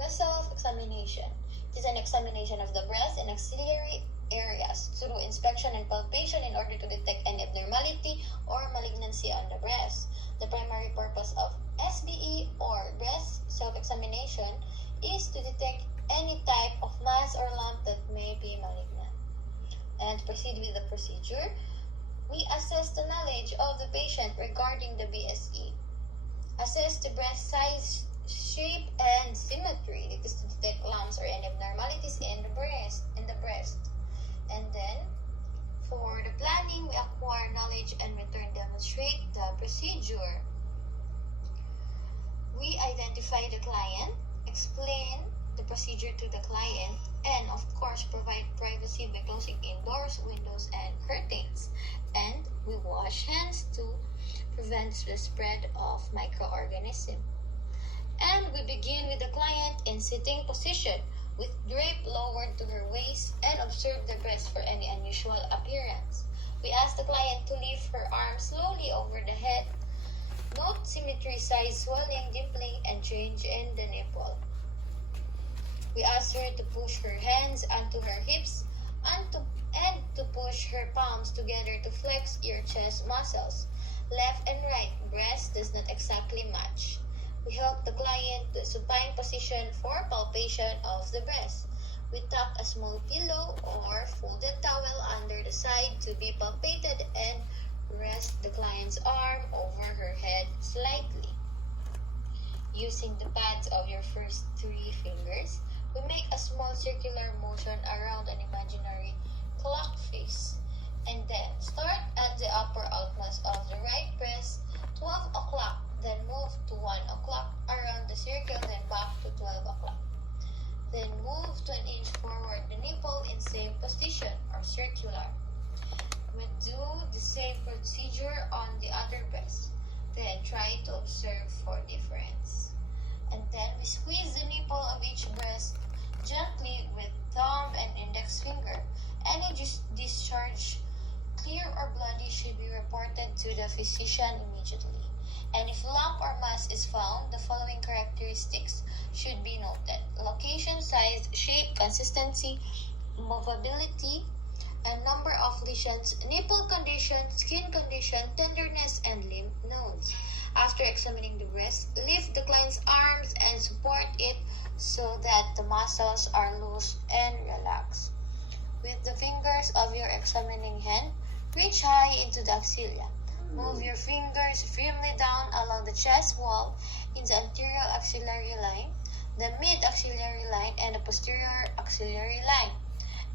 Breast self-examination. It is an examination of the breast and axillary areas through inspection and palpation in order to detect any abnormality or malignancy on the breast. The primary purpose of SBE or breast self-examination is to detect any type of mass or lump that may be malignant. And to proceed with the procedure, we assess the knowledge of the patient regarding the BSE. Assess the breast size, shape, and symmetry. It is to detect lumps or any abnormalities in the breast. And then, for the planning, we acquire knowledge and return demonstrate the procedure. We identify the client, explain the procedure to the client, and of course provide privacy by closing indoors, windows, and curtains. And we wash hands to prevent the spread of microorganisms. And we begin with the client in sitting position with drape lowered to her waist and observe the breast for any unusual appearance. We ask the client to lift her arms slowly over the head. Note symmetry, size, swelling, dimpling, and change in the nipple. We ask her to push her hands onto her hips and to push her palms together to flex your chest muscles. Left and right breast does not exactly match. We help the client to supine position for palpation of the breast. We tuck a small pillow or folded towel under the side to be palpated and rest the client's arm over her head slightly. Using the pads of your first 3 fingers, we make a small circular motion around an imaginary clock face, and then start at the upper outmost of the right breast, 12 o'clock, then move to 1 o'clock around the circle, then back to 12 o'clock. Then move to an inch forward the nipple in same position or circular. We do the same procedure on the other breast. Then try to observe for difference. And then we squeeze the nipple of each breast gently with thumb and index finger. Any discharge, clear or bloody, should be reported to the physician immediately. And if lump or mass is found, the following characteristics should be noted: location, size, shape, consistency, movability, and number of lesions, nipple condition, skin condition, tenderness, and lymph nodes. After examining the breast, lift the client's arms and support it so that the muscles are loose and relaxed. With the fingers of your examining hand, reach high into the axilla. Move your fingers firmly down along the chest wall in the anterior axillary line, the mid-axillary line, and the posterior axillary line.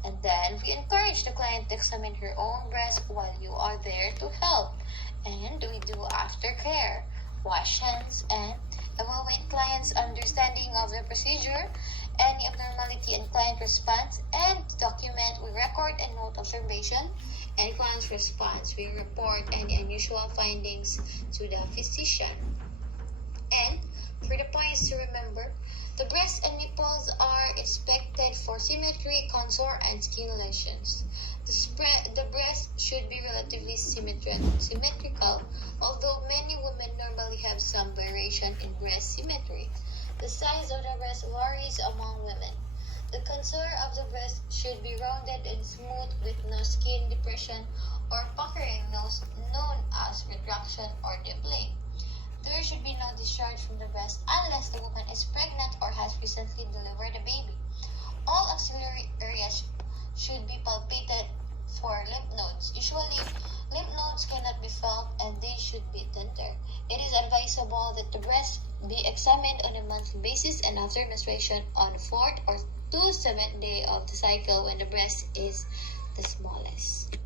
And then we encourage the client to examine her own breast while you are there to help. And we do aftercare, wash hands, and evaluate client's understanding of the procedure, any abnormality in client response, and to document, we record and note observation and client's response. We report any unusual findings to the physician. And for the points to remember, the breast and nipples are inspected for symmetry, contour, and skin lesions. The breast should be relatively symmetrical, although many women normally have some variation in breast symmetry. The size of the breast varies among women. The contour of the breast should be rounded and smooth with no skin depression or puckering known as retraction or dimpling. There should be no discharge from the breast unless the woman is pregnant or has recently delivered a baby. All axillary areas should be palpated for lymph nodes. Usually, lymph nodes cannot be felt and they should be tender. It is advisable that the breast be examined on a monthly basis and after menstruation on the 4th or to 7th day of the cycle when the breast is the smallest.